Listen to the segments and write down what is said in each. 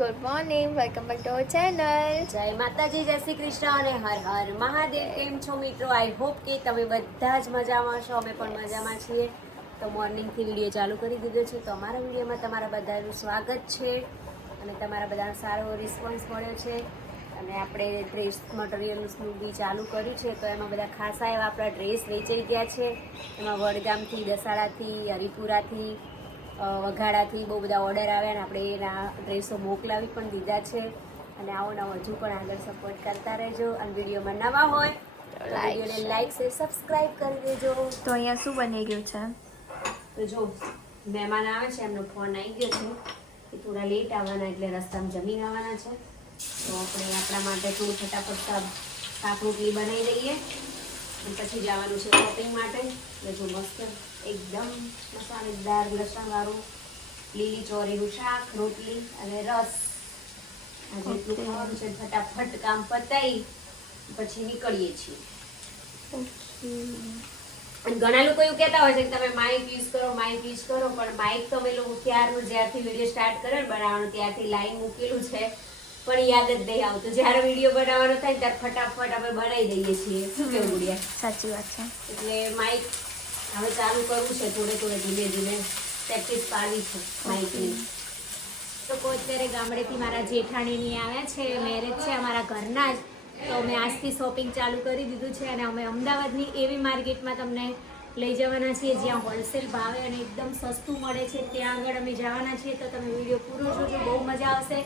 Good morning, welcome back to our channel. જય માતાજી, જય શ્રી કૃષ્ણ અને હર હર મહાદેવ. કેમ છો મિત્રો? આઈ હોપ કે તમે બધા જ મજામાં છો. અમે પણ મજામાં છીએ. તો મોર્નિંગથી વિડીયો ચાલુ કરી દીધો છે. તો અમારા વિડીયોમાં તમારા બધાનું સ્વાગત છે અને તમારા બધાનો સારો રિસ્પોન્સ મળ્યો છે. અને આપણે ડ્રેસ મટીરિયલ્સનું બી ચાલુ કર્યું છે. તો એમાં બધા ખાસા એવા આપણા ડ્રેસ વેચાઈ ગયા છે. એમાં વડગામથી, દસાડાથી, હરિપુરાથી, વઘાડાથી બહુ બધા ઓર્ડર આવ્યા અને આપણે એના ડ્રેસો મોકલાવી પણ દીધા છે. અને આવો નવો હજુ પણ આગળ સપોર્ટ કરતા રહેજો. અને વિડીયોમાં નવા હોય તો વિડીયોને લાઈક શેર સબસ્ક્રાઈબ કરી દેજો. તો અહીંયા શું બની ગયું છે? તો જો મહેમાન આવે છે, એમનો ફોન આવી ગયો છે એ થોડા લેટ આવવાના, એટલે રસ્તામાં જમીન આવવાના છે. તો આપણે આપણા માટે થોડું ફટાફટ શાક રોટલી બનાવી દઈએ અને પછી જવાનું છે શોપિંગ માટે. એટલે જો મસ્ત એકદમ મસાલેદાર લસણવાળું લીલી ચોરીનું શાક, રોટલી અને રસ. આજે એટલું ખાવાનું છે. ફટાફટ કામ પતાવી પછી નીકળીએ છીએ. અને ઘણા લોકો એવું કહેતા હોય છે કે તમે માઇક યુઝ કરો, પણ માઇક તો અમે લોકો ક્યારનું જ્યારથી વિડીયો સ્ટાર્ટ કર્યો બનાવવાનું ત્યારથી લાઈન મૂકેલું છે, પણ યાદ જ નહીં આવતું. જ્યારે વિડીયો બનાવવાનો થાય ત્યારે ફટાફટ અમે બનાવી દઈએ છીએ. શું કેવું ગુડિયા? સાચી વાત છે. એટલે માઇક હવે ચાલુ કરવું છે, થોડે ધીમે ધીમે પ્રેક્ટિસ પાડવી છે માઇકની. તો અત્યારે ગામડેથી મારા જેઠાણીની આવ્યા છે, મેરેજ છે અમારા ઘરના જ. તો અમે આજથી શોપિંગ ચાલુ કરી દીધું છે અને અમે અમદાવાદની એવી માર્કેટમાં તમને લઈ જવાના છીએ જ્યાં હોલસેલ ભાવે અને એકદમ સસ્તું મળે છે. ત્યાં આગળ અમે જવાના છીએ. તો તમે વિડીયો પૂરો જોજો, બહુ મજા આવશે.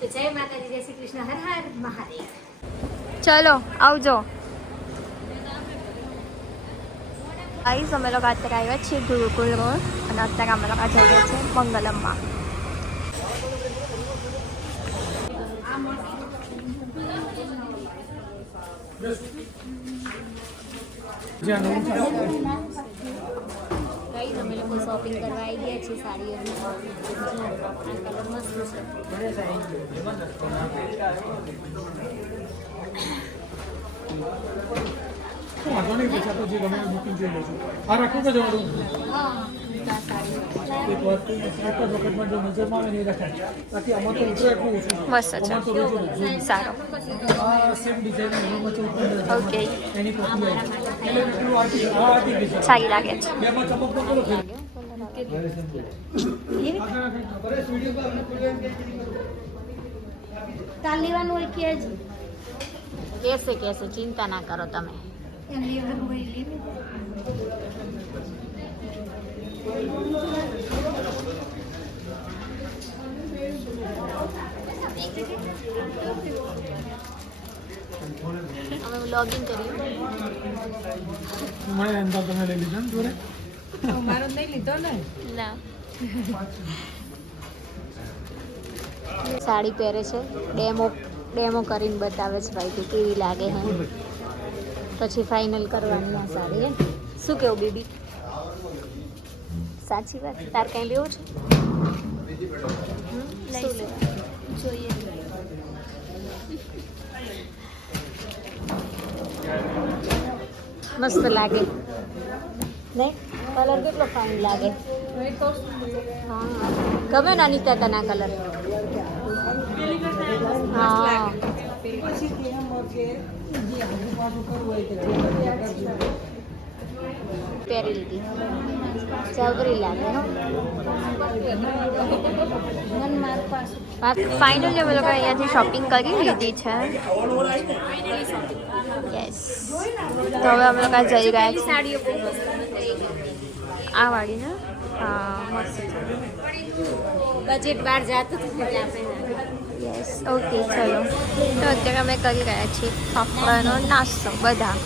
તો જય માતાજી, જય શ્રી કૃષ્ણ, હર હર મહાદેવ. ચલો આવજો. આવીશ અમે લોકો અત્યારે આવ્યા છીએ ગુરુકુલ રોડ અને અત્યારે અમે લોકો જઈએ છીએ મંગલમમાં. કઈ અમે લોકો શોપિંગ કરવા આવી ગયા છીએ સાડીઓની. આ કલર મસ્ત મસ્ત છે, સારો. ઓકે, સારી લાગે છે. કેસે ચિંતા ના કરો તમે. અમે લોગિન કર્યું. મારો નહીં લીધો ને. ના, સાડી પહેરે છે, ડેમો કરીને બતાવે છે ભાઈ કે કેવી લાગે હે, પછી ફાઇનલ કરવાની આ સાડી. હે શું કેવું બેબી? સાચી વાત. તાર કઈ લેવું છે? શું લેવું? જોઈએ. મસ્ત લાગે નહીં? કલર કેટલો ફાઇન લાગે. હા, ગમે ને અનિતા તના કલર? હા, પહેરી લીધી. જબરી લાગે. ફાઇનલી અમે લોકો અહીંયાથી શોપિંગ કરી લીધી છે. યસ. તો હવે અમે લોકો જઈ ગયા છીએ. સાડીઓ બહુ મસ્ત આ વાળી ને? હા, મસ્ત છે. બજેટ બહાર જતું હતું એટલે આપણે. યસ, ઓકે, ચલો. તો અત્યારે અમે કરી રહ્યા છીએ પાપડનો નાસ્તો બધા.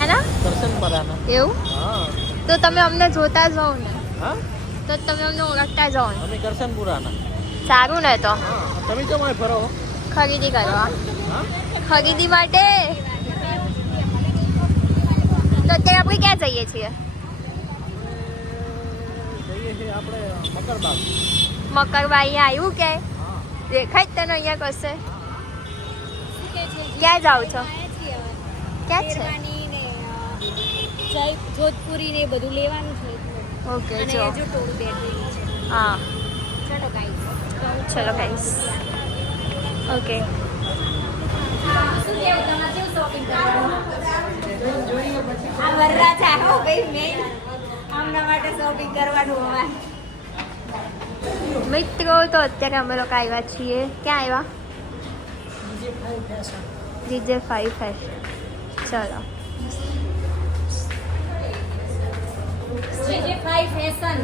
હેના? એવું? તો તમે અમને જોતા જાઓ ને. તો તમે અમને ઓળખતા જાઓ ને. અમે કરશનપુરાના. સારું ને? તો તમે કેમ અહીં ફરો? ખરીદી કરવા. ખરીદી માટે. તો અત્યારે આપણે ક્યાં જઈએ છીએ? જઈએ છીએ આપણે મકરબાગ. મકરબા અહીંયા આવ્યું કે? દેખાય જ તને અહીંયા કશે? ક્યાં જાવ છો? ક્યાં છે? જોધપુરી ને બધું લેવાનું છે. ઓકે અને જો એ જો ટોળું બેઠેલું છે. હા ચલો ગાઈસ. ચલો ગાઈસ ઓકે શું કેવું તમારે કેવું શોપિંગ કરવાનું? આ વરરાજા હો ભાઈ મેન આમના માટે શોપિંગ કરવાનું અમારે. મિત્રો તો અત્યારે અમે લોકો આવ્યા છીએ ક્યાં આવ્યા DJ5 ફેશન ચલો DJ5 ફેશન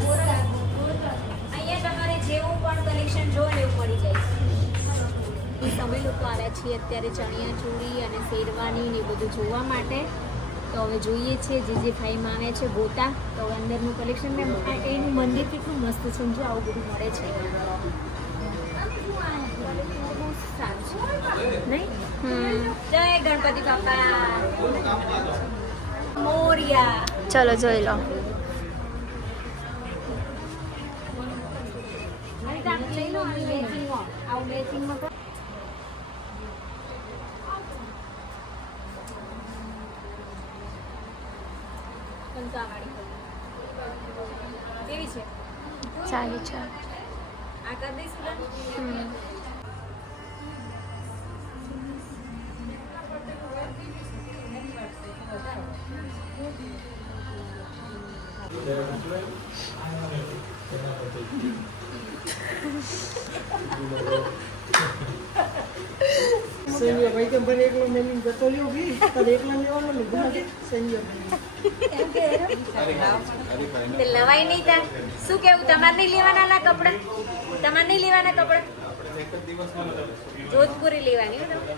અહીંયા તમારે જેવું પણ કલેક્શન જોવે ને એવું મળી જાય છે. તમે લોકો આવ્યા છીએ અત્યારે ચણિયા ચોળી અને શેરવાની ને એ બધું જોવા માટે. તો હવે જોઈએ છીએ JJ5 માં આવ્યા છે ગોતા. તો હવે અંદરનું કલેક્શન ને એનું મંદિર કેટલું મસ્ત છે જો આવું બધું મળે છે. બહુ સારું છે નહીં? જય ગણપતિ બાપા મોરિયા. ચલો જોઈ લો લઈ લો મેચિંગમાં આવું મેચિંગમાં કેવી છે? સારી છે આ કરી દઈશું ને? સંજય ભાઈ કે ભલે એકલો મેલી જતો લ્યો બી તો એકલા લેવાનો ને ઘરે સંજય તે લવાય નહીં તા. શું કેવું તમારે નહીં લેવાના ના કપડા? તમારે નહીં લેવાના કપડા? જોધપુરી લેવાની હો તમે.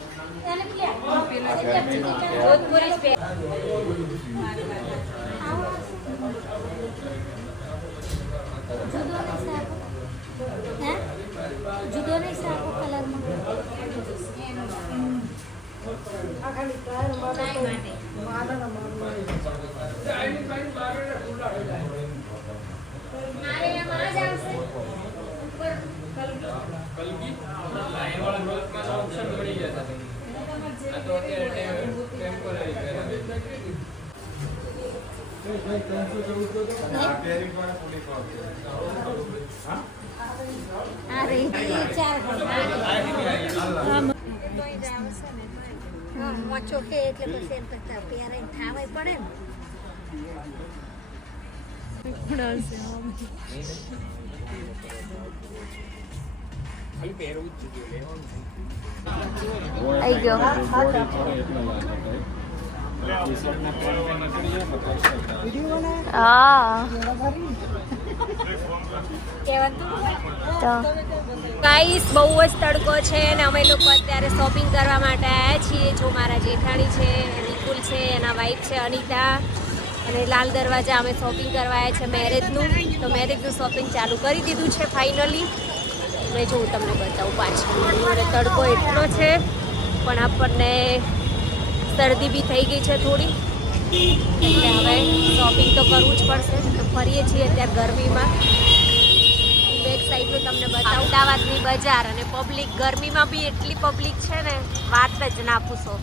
જોધપુરી જ પહેર. જુદો નહીં સારો કલરમાં આ ખાલી ટાયર માટે માદાના મારે એમાં જ આવશે ઉપર અરે ચાર મોચો કે એટલે પછી એમ કરતા પહેરાઈને થાવાય પડે આવી ગયો હા તો ગાઈસ બહુ જ તડકો છે અને અમે લોકો અત્યારે શોપિંગ કરવા માટે આવ્યા છીએ. જો મારા જેઠાણી છે, નિકુલ છે, એના વાઈફ છે અનિતા અને લાલ દરવાજા અમે શોપિંગ કરવા આવ્યા છે મેરેજનું. તો મેરેજનું શોપિંગ ચાલુ કરી દીધું છે ફાઇનલી. મેં જો તમને બતાવું પાછળ અને તડકો એટલો છે પણ આપણને શરદી બી થઈ ગઈ છે થોડી એટલે હવે શોપિંગ તો કરવું જ પડશે. તો ફરીએ છીએ અત્યારે ગરમીમાં. બેક સાઈડનું તમને બતાવું અમદાવાદની બજાર અને પબ્લિક ગરમીમાં બી એટલી પબ્લિક છે ને વાત જ ના પૂછો.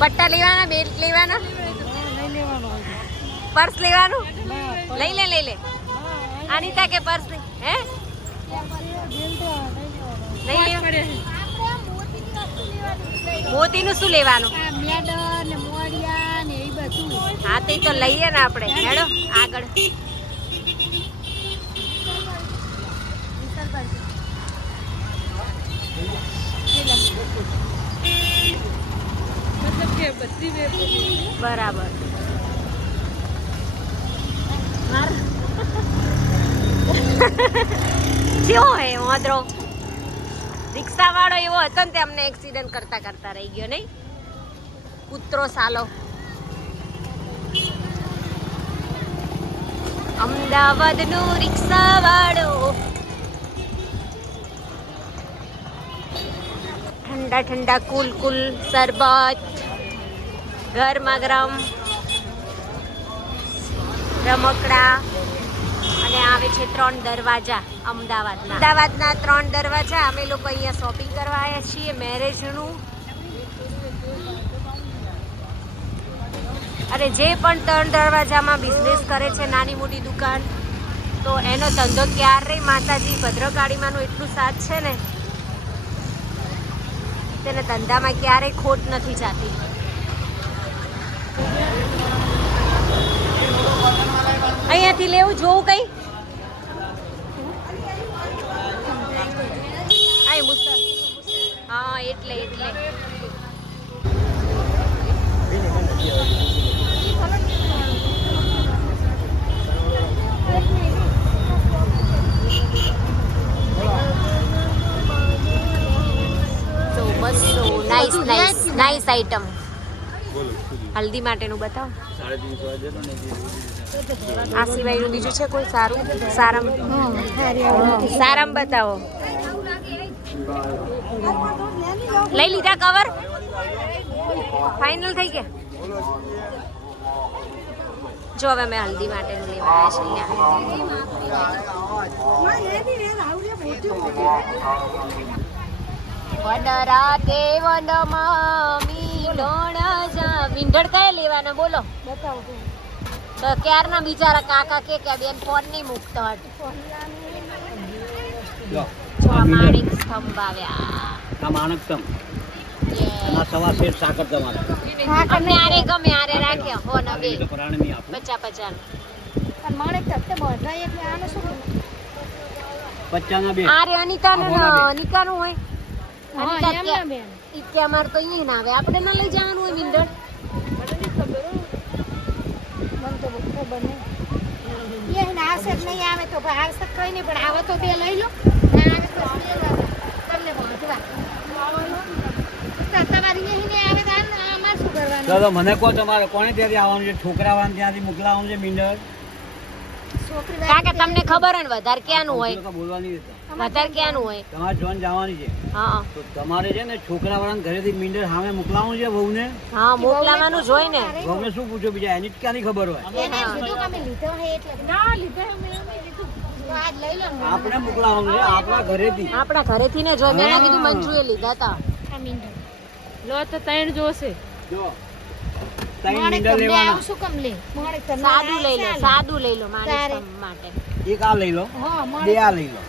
પટ્ટા લેવાના, બેલ્ટ લેવાના, પર્સ લેવાનું. લઈ લે અનિતા કે પર્સ હે લઈ લે. મોતીનું શું લેવાનું? હા તો લઈએ ને આપણે. હેડો આગળ. બરાબર. શું હે મોદરો રિક્ષા વાળો એવો હતો ને તે અમને એક્સિડન્ટ કરતા રહી ગયો નહીં? કૂતરો સાલો. અમદાવાદનો રિક્ષા વાળો. ઠંડા ઠંડા કુલ શરબત ગરમા ગરમ રમકડા અને આવે છે છે 3 દરવાજા અમદાવાદના 3 દરવાજા. અમે લોકો અહીંયા શોપિંગ કરવા આવ્યા છીએ મેરેજનું. અને જે પણ 3 દરવાજામાં બિઝનેસ કરે છે નાની મોટી દુકાન, તો એનો ધંધો ક્યારેય માતાજી ભદ્રકાળીમાંનું એટલું સાથ છે ને, તેને ધંધામાં ક્યારેય ખોટ નથી જાતી. અહીંયાથી લેવું જોવું કઈ આય મુસ્તર. હા એટલે નાઇસ આઈટમ. હલ્દી માટેનું બતાવો. આ સિવાયનું બીજું છે કોઈ સારું? સારામાં બતાવો. લઈ લીધા કવર? ફાઇનલ થઈ ગયા? જો હવે મેં હલ્દી માટેનું લેવા આવ્યા છે. વિંઢળ કયા લેવાના બોલો? તો ક્યારના બિચારા કાકા કે બેન ફોન નહીં મૂકતો હટ. જો આ માણેક સ્તંભ આવ્યા. આ માણેક સ્તંભ એના સવા શેર સાકર તમારે અમને આરે ગમે આરે રાખ્યા ફોન હવે પ્રાણમી આપો 50 અને માણેક તત્તે બધાય એટલે આને શું 50 ના બે આરે અનિતાનું હોય. અનિતા કે ઇત્યા માર તો અહીં ના આવે, આપણે ના લઈ જવાનું હોય મિંદર. નહીં આવે તો આવશે કઈ નહીં, પણ આવે તો બે લઈ લો. ના આવે તો તમને તમારી નહીં આવે તો અમારે શું કરવાનું? ચાલો મને કહો તમારે કોને ત્યાંથી આવવાનું છે? છોકરા વાળાને ત્યાંથી મોકલાવાનું છે મિંડર? કાકા તમને ખબર હે ને વધારે ક્યાંનું હોય? બોલવાની વધારે ક્યાંનું હોય? તમારે જોન જવાની છે. હા તો તમારે છે ને છોકરા વાળાને ઘરેથી મિંડર સામે મોકલાવાનું છે વહુને. હા મોકલાવાનું જ હોય ને. વહુને શું પૂછો બીજા એની જ ક્યાંની ખબર હોય? આપણે મોકલાવાનું છે આપણા ઘરેથી. આપણા ઘરેથી ને જો મેં કીધું મંજુએ લીધા હતા. લો તો ત્રણ જોશે. જો ત્રણ મિંડર લેવાના. સાદું લઈ લો માણસ માટે. એક આ લઈ લો, બે આ લઈ લો.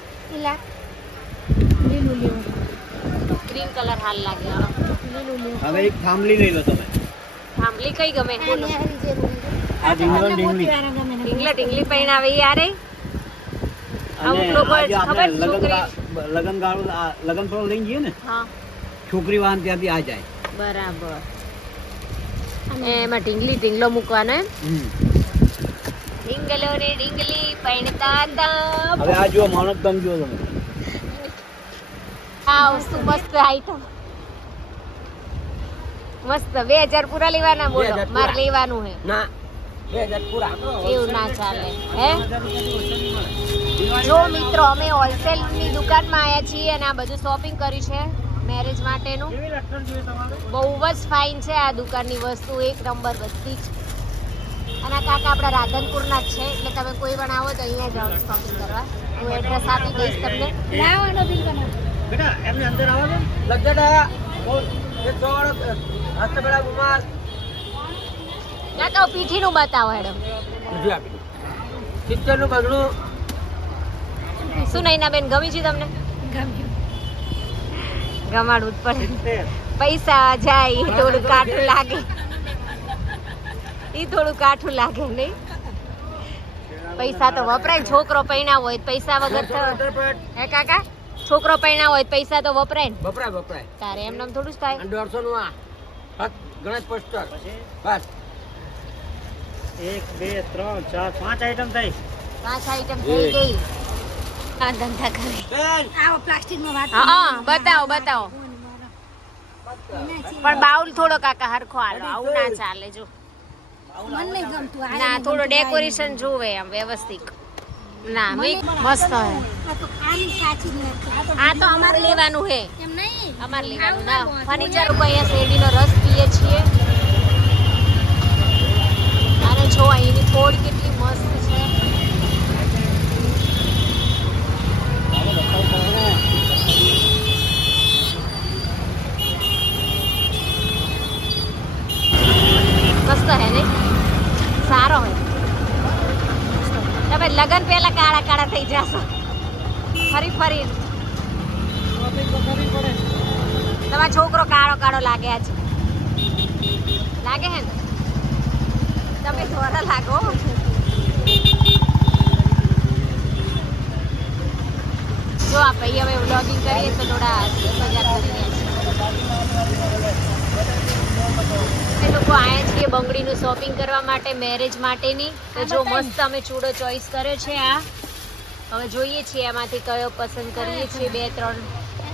ગ્રીન કલર હાલ લાગે. હવે એક થાંભલી લઈ લો તમે. થાંભલી કઈ ગમે બોલો? આ ઢીંગલી ઢીંગલી પહેરાવે યારે. અમુક લોકો ખબર છોકરી લગન ગાળું લગન પર લઈને જઈએ ને, હા છોકરી વાહન ત્યાંથી આ જાય. બરાબર. એમાં ઢીંગલો મૂકવાનો એમ. ઢીંગલો ને ઢીંગલી પહેણતા હતા. હવે આ જો માણસ તમે જો તમે આ વસ્તુ મસ્ત આઈટમ મસ્ત. 2000 પૂરા લેવાના બોલો? મારે લેવાનું હે ના 2000 પૂરા. એવું ના ચાલે હે. જો મિત્રો અમે હોલસેલ ની દુકાનમાં આવ્યા છીએ અને આ બધું શોપિંગ કર્યું છે મેરેજ માટેનું. બહુ જ ફાઇન છે આ દુકાનની વસ્તુ, એક નંબર બધી જ. અને આ કાકા આપણા રાધનપુરના જ છે, એટલે તમે કોઈ પણ આવો તો અહીંયા જાઓ શોપિંગ કરવા. હું એડ્રેસ આપી દઈશ તમને. લાવવાનો બિલ બનાવો બેટા એમને અંદર આવો ને લગડા એક જોડ હસ્ત બડા ગુમાર ના તો પીઠીનું બતાવો હેડમ. બીજું આપી 70 નું બગડું. શું નૈના બેન ગમી છે તમને? ગમાડવું જ પડે. પૈસા જાય થોડું કાઠું લાગે, એ થોડું કાઠું લાગે નહીં? પૈસા તો વપરાય. છોકરો પૈણાવો હોય પૈસા વગર હે કાકા? છોકરો પૈણાવો હોય પૈસા તો વપરાય ને. વપરાય તારે એમ નામ થોડું જ થાય. 150 નું આ ગણેશ પોસ્ટર બસ 1 2 3 4 5 આઈટમ થઈ. 5 આઈટમ થઈ ગઈ. આ ધંધા કરે. આવો પ્લાસ્ટિકમાં વાત. હા બતાવો. પણ બાઉલ થોડો કાકા હરખો આલો, આવું ના ચાલે. જો મને નહીં ગમતું. ના થોડો ડેકોરેશન જોવે આમ વ્યવસ્થિત. ના મસ્ત હે. આ તો આની સાચી જ નથી. આ તો અમારે લેવાનું હે. એમ નહીં અમારે લેવાનું ના. ફર્નિચર ઉપર અહીંયા શેરડીનો રસ પીએ છીએ. અને જો અહીંની ફોડ કેટલી મસ્ત છે. તમે લગન પહેલા કાળા કાળા થઈ જશો ફરી ફરી તમારો છોકરો કાળો કાળો લાગે આજે લાગે હે ને તમે થોડા લાગો જો આ ભાઈ હવે વ્લોગિંગ કરીએ તો થોડા મજા કરીએ એ લોકો આયા છીએ બંગડીનું શોપિંગ કરવા માટે મેરેજ માટેની તો જો મસ્ત અમે ચૂડો ચોઈસ કર્યો છે આ હવે જોઈએ છીએ એમાંથી કયો પસંદ કરીએ છીએ 2-3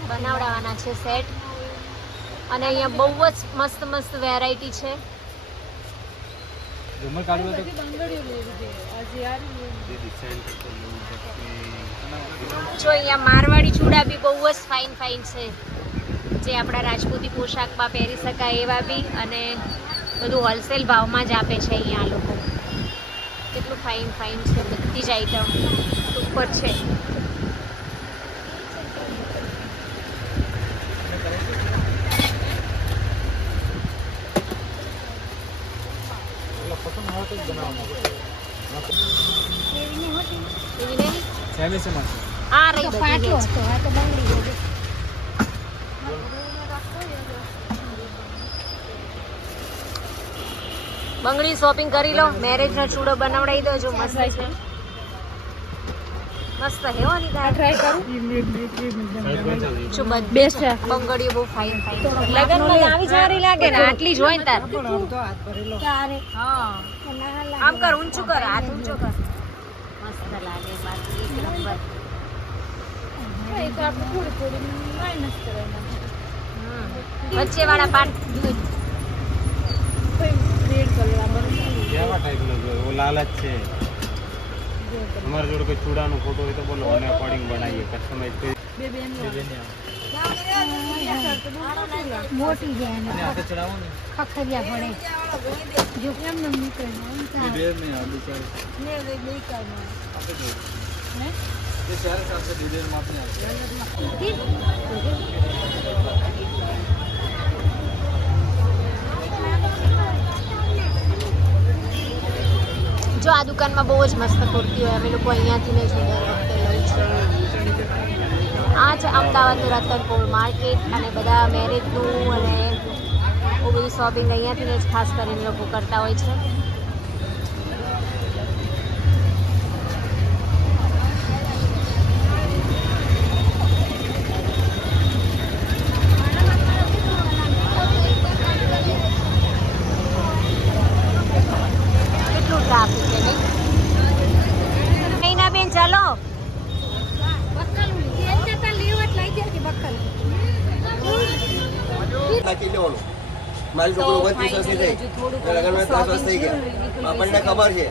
બનાવડાવવાના છે સેટ અને અહીંયા બહુ જ મસ્ત મસ્ત વેરાયટી છે જો અહીંયા મારવાડી ચૂડા બી બહુ જ ફાઇન છે જે આપણા રાજપૂતી પોશાકમાં પહેરી શકાય એવા બી અને બધું હોલસેલ ભાવમાં જ આપે છે અહીંયા આ લોકો કેટલું ફાઇન છે બધી જ આઈટમ ઉપર છે બંગડી શોપિંગ કરી લો મેરેજ નો ચૂડો બનાવડાવી દો જો મસ્ત છે મસ્ત હે હો નીતા ટ્રાય કરું જો બેસ્ટ છે બંગડીઓ બહુ ફાઇન લગન માં આવી સારી લાગે ને આટલી જ હોય ને તાર હા આમ કર ઊંચું કર હાથ ઊંચો કર મસ્ત લાગે બાકી એક નંબર વચ્ચે વાળા પાટ કેવા ટાઈપનો જોઈએ ઓ લાલ જ છે તમારા જોડે કોઈ ચૂડાનો ફોટો હોય તો બોલો અને અકોર્ડિંગ બનાવીએ કસ્ટમાઇઝ કરી મોટી જાય ખખરિયા પડે જો કેમ ન નીકળે જો આ દુકાનમાં બહુ જ મસ્ત કુર્તી હોય અમે લોકો અહીંયાથી જ દર વખતે લઈ છે આ છે અમદાવાદનું રતનપુર માર્કેટ અને બધા મેરેજનું અને બહુ બધું શોપિંગ અહીંયાથી જ ખાસ કરીને લોકો કરતા હોય છે કેટલું ટ્રાફિક છે નહીં કઈના બેન ચાલો મારી છોકરી 29 વર્ષની થઈ લગ્નમાં 10 વર્ષ થઈ ગયા આપણને ખબર છે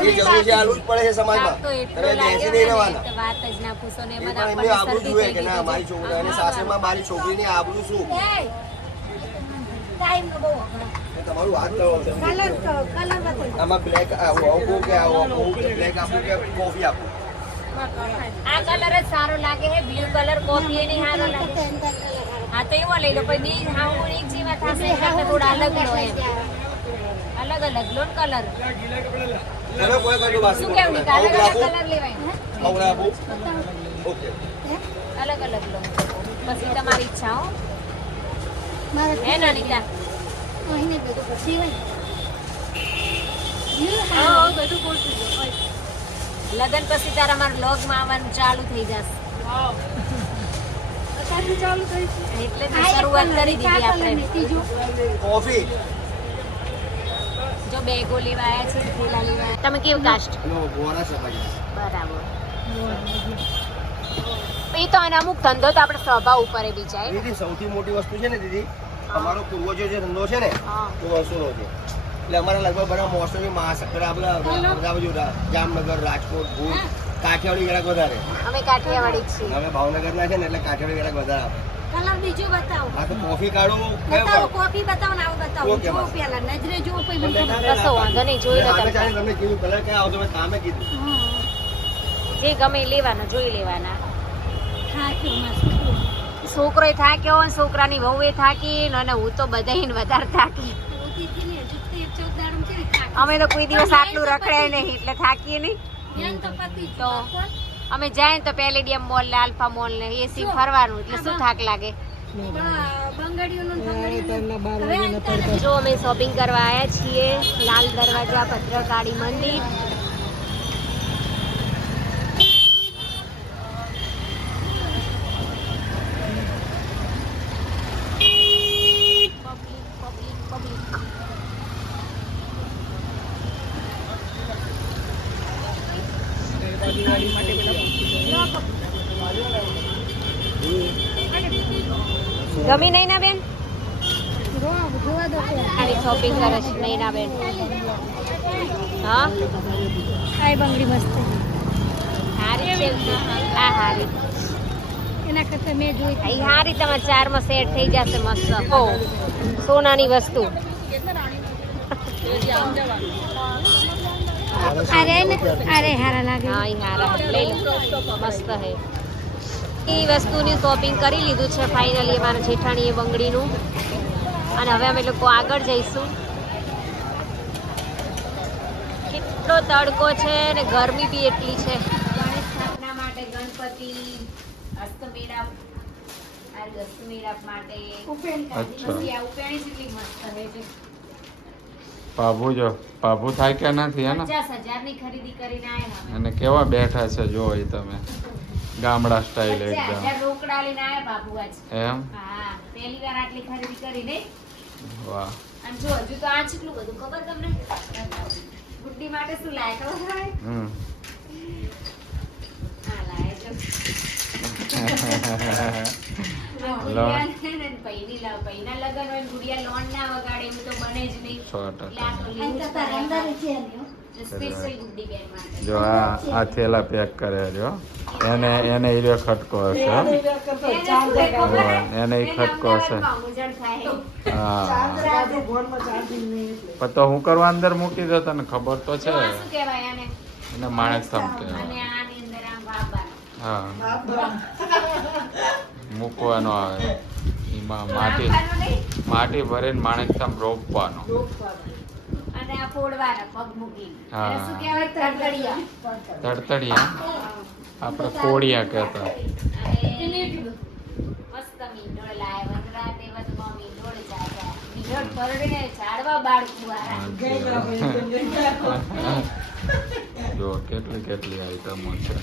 એ જરૂર છે આલું જ પડે છે સમાજમાં તમે બેસી નહીં રહેવાના વાત જ ના પૂછો ને એ પણ એમની આબરૂ જુએ કે ના મારી છોકરી અને સાસરમાં મારી છોકરીની આબરૂ શું તમારું વાત કરો આમાં બ્લેક આવું કે આવું બ્લેક આપું કે કોફી આપું આ કલર જ સારો લાગે છે બ્લુ કલર કોફી એ નહીં સારો લાગે હા તો એવો લઈ લો પછી બે હાઉ એક જેવા થશે એટલે થોડા અલગ લો એમ અલગ અલગ લો કલર તમે કોઈ કઈ વાત શું કેવું નહીં અલગ અલગ કલર લેવાય આવું આપું ઓકે અલગ અલગ લો પછી તમારી ઈચ્છા હો હે નાનીતા લગન પછી તારા મારા વ્લોગમાં આવવાનું ચાલુ થઈ જશે એટલે તો શરૂઆત કરી દીધી આપણે કોફી જો બેગો લેવા આવ્યા છે થેલા લેવા આવ્યા. તમે કેવું કાસ્ટ ગોરા છે ભાઈ બરાબર એ તો અને અમુક ધંધો તો આપણે સ્વભાવ ઉપર બી જાય દીદી સૌથી મોટી વસ્તુ છે ને દીદી અમારો પૂર્વજો જે ધંધો છે ને હા એ વર્ષોનો છે એટલે અમારા લગભગ બધા મોસમી મહાસકરા બધા બાજુ જામનગર રાજકોટ ભુજ કાઠિયાવાડી ગ્રાહક વધારે અમે કાઠિયાવાડી જ છીએ હવે ભાવનગરના છે ને એટલે કાઠિયાવાડી ગ્રાહક વધારે આપે કલર બીજો બતાવો આ તો કોફી કાઢો કયો બતાવો કાઢો કોફી બતાવો ને આવો બતાવો ઓકે, જો બસ. પેલા નજરે જો પછી મને ખબર કશો વાંધો નહીં જોઈ લો સામે તમે ચાલે તમને કીધું કલર ક્યાં આવતો મેં સામે કીધું જે ગમે એ લેવાના જોઈ લેવાના હા કે માસું છોકરો થાક્યો અને છોકરાની વહુ થાકી અને હું તો બધાને વધારે થાકી ઓતી થી ને જુત્તી 14 દાડમ છે ને કાક અમે તો કોઈ દિવસ આટલું રખડે નહીં એટલે થાકીએ નહીં. તો અમે જાય તો પેલેડિયમ મોલ ને આલ્ફા મોલ ને એસી ફરવાનું એટલે શું થાક લાગે. જો અમે શોપિંગ કરવા આવ્યા છીએ લાલ દરવાજા ભદ્રકાળી મંદિર. ગમી નહીં ના બેન? ખાલી શોપિંગ કરે છે નહીં ના બેન? હા આ બંગડી મસ્ત હારી છે. આ હારી એના કરતા મેં જોઈ એ હારી તમારે 4 માં સેટ થઈ જશે મસ્ત. ઓ સોનાની વસ્તુ. અરે હારા લાગે. હા એ હારા લઈ લો મસ્ત હે. એ વસ્તુની શોપિંગ કરી લીધું છે ફાઇનલી મારા જેઠાણીએ બંગડીનું. અને હવે અમે લોકો આગળ જઈશું. કેટલો તડકો છે ને ગરમી બી એટલી છે. ગણેશ સ્થાપના માટે ગણપતિ હસ્તમેળાપ માટે અચ્છા પછી આ ઉપેણી કેટલી મસ્ત છે. પાભુ જો પાભુ થાય કે નથી હે ને 50,000 ની ખરીદી કરીને આયા અને કેવા બેઠા છે જો એ તમે ગામડા સ્ટાઇલ એકદમ 50,000 રોકડા લઈને આયા બાબુ આજ. એમ હા પહેલી વાર આટલી ખરીદી કરી નહીં. વાહ અને જો હજુ તો આ કેટલું બધું ખબર તમને? ગુડ્ડી માટે શું લાય ખબર? હમ હા લાય જો લોન. પૈના લગન હોય ગુડિયા લોન ના વગાડે એવું તો બને જ નહીં. 100%. એટલે આ તો લેવું જ પડે. સ્પેશિયલ ગુડ્ડી બેન માટે. જો આ થેલા પેક કરે જો એને ઈર્યો ખટકો હશે હો. એને શું છે ખબર હે? એને ઈ ખટકો હશે. અમદાવાદમાં મૂંઝવણ થાય. હા પણ તો હું કરવા અંદર મૂકી દો તને ખબર તો છે જો આ શું કહેવાય આને? એને માણસ થમ અને કહેવાય. આની અંદર આમ બાબા. હા મૂકવાનો આવે એમાં રાખવાનું નહીં. માટી ભરીને માણસ થમ રોપવાનો. અને આ ફોડવાના પગ મૂકીને. હા. એને શું કહેવાય? તરતડિયા. તડતડિયા આપણે કોડિયા કહેતા. અને મસ્ત મીંડોળ લાય વનરા દેવતમાં મીંડોળ જાજા. મીંડોળ પરડીને ઝાડવા બાળ કુવારા. જો કેટલી કેટલી આઈટમો છે.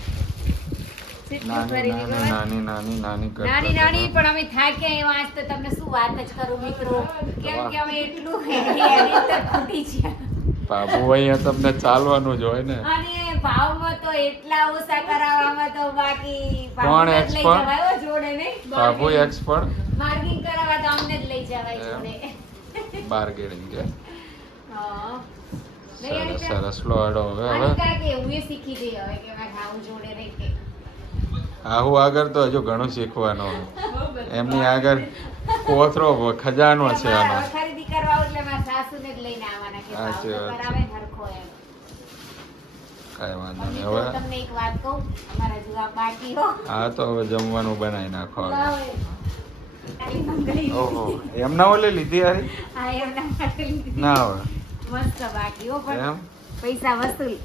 કેટલું નાની ફરીને નાની ખબર? નાની નાની નાની કરતા નાની નાની હતા. પણ અમે થાક્યા એવા આજ તો તમને શું વાત જ કરું મિત્રો. કેમ કે અમે એટલું હેરી તો ખૂટી ગયા. બાબુ અહીંયા તમને ચાલવાનું જ હોય ને. અને ભાવમાં તો એટલા ઓછા કરાવવામાં તો બાકી કોણ ભાવમાં જ લઈ expert? જવાય હો જોડે નહીં. બાબુ એક્સપર્ટ માર્કિંગ કરાવવા તો અમને જ લઈ જવાય જોડે. બાર્ગેનિંગ કે હા. સરસ સરસ લો હેડો હવે અનિતા કે હું એ શીખી જઈ હવે કે મારે ભાવ જોડે રહી કે આહુ આગળ તો હજુ ઘણું શીખવાનું એમની આગળ કોથરો ખજાનો છે આનો. હવે ખરીદી કરવા આવું એટલે મારા સાસુને જ લઈને આવવાના કે ભાવ સાચી તો વાત છે. કરાવે ને હરખો એમ. કાંઈ વાંધો મમ્મી નહીં તો હવે તમને એક વાત કહું અમારા જુવાબ બાકી હો હા તો હવે જમવાનું બનાવી નાખો હવે. ખાલી મંગળી ઓહો એમના ઓલે લીધી હારી હા એમના માટે લીધી. ના હવે મસ્ત બાકી હો પણ એમ પૈસા વસૂલ.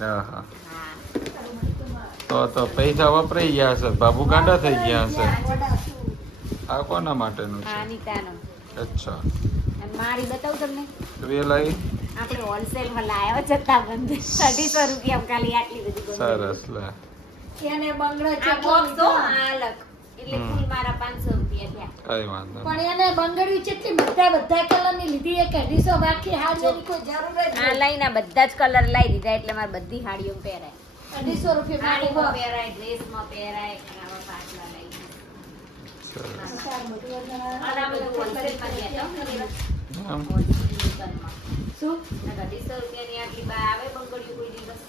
હા હા હા તો પૈસા વપરાઈ ગયા હશે બાબુ ગાંડા થઈ ગયા હશે. આ કોના માટેનું હા છે? અનિતાનો. અચ્છા અને મારી બતાવું તમને વેલ આવી આપણે હોલસેલમાં લાવ્યો જથ્થા બંધ 250 રૂપિયા ખાલી આટલી બધી બંધ. સરસ લે એને બંગડો આ છે box તો આ અલગ એટલે કુલ મારા 500 રૂપિયા થયા. કઈ વાંધો નહીં. પણ એને બંગડી કેટલી બધા કલરની લીધી એક 250 બાકી હાજરી કોઈ જરૂર જ આ લઈને બધા જ કલર લાવી દીધા એટલે મારે બધી હાડીઓ પહેરાય. 250 રૂપિયા હાડીમાં પહેરાય, ડ્રેસમાં પહેરાય અને આવા પાટલા લઈ સરસ અને આ બધું હોલસેલમાં જ લેતા હો ને એવા. એમ હોલસેલની દુકાનમાં. શું નકર 200 રૂપિયાની આટલી બા આવે બંગડીઓ કોઈ દિવસ.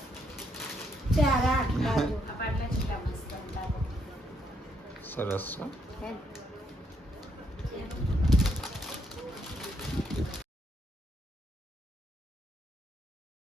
ચાર આઠ બાજુ આ પાટલા કેટલા મસ્ત હતા. સરસ છે હે?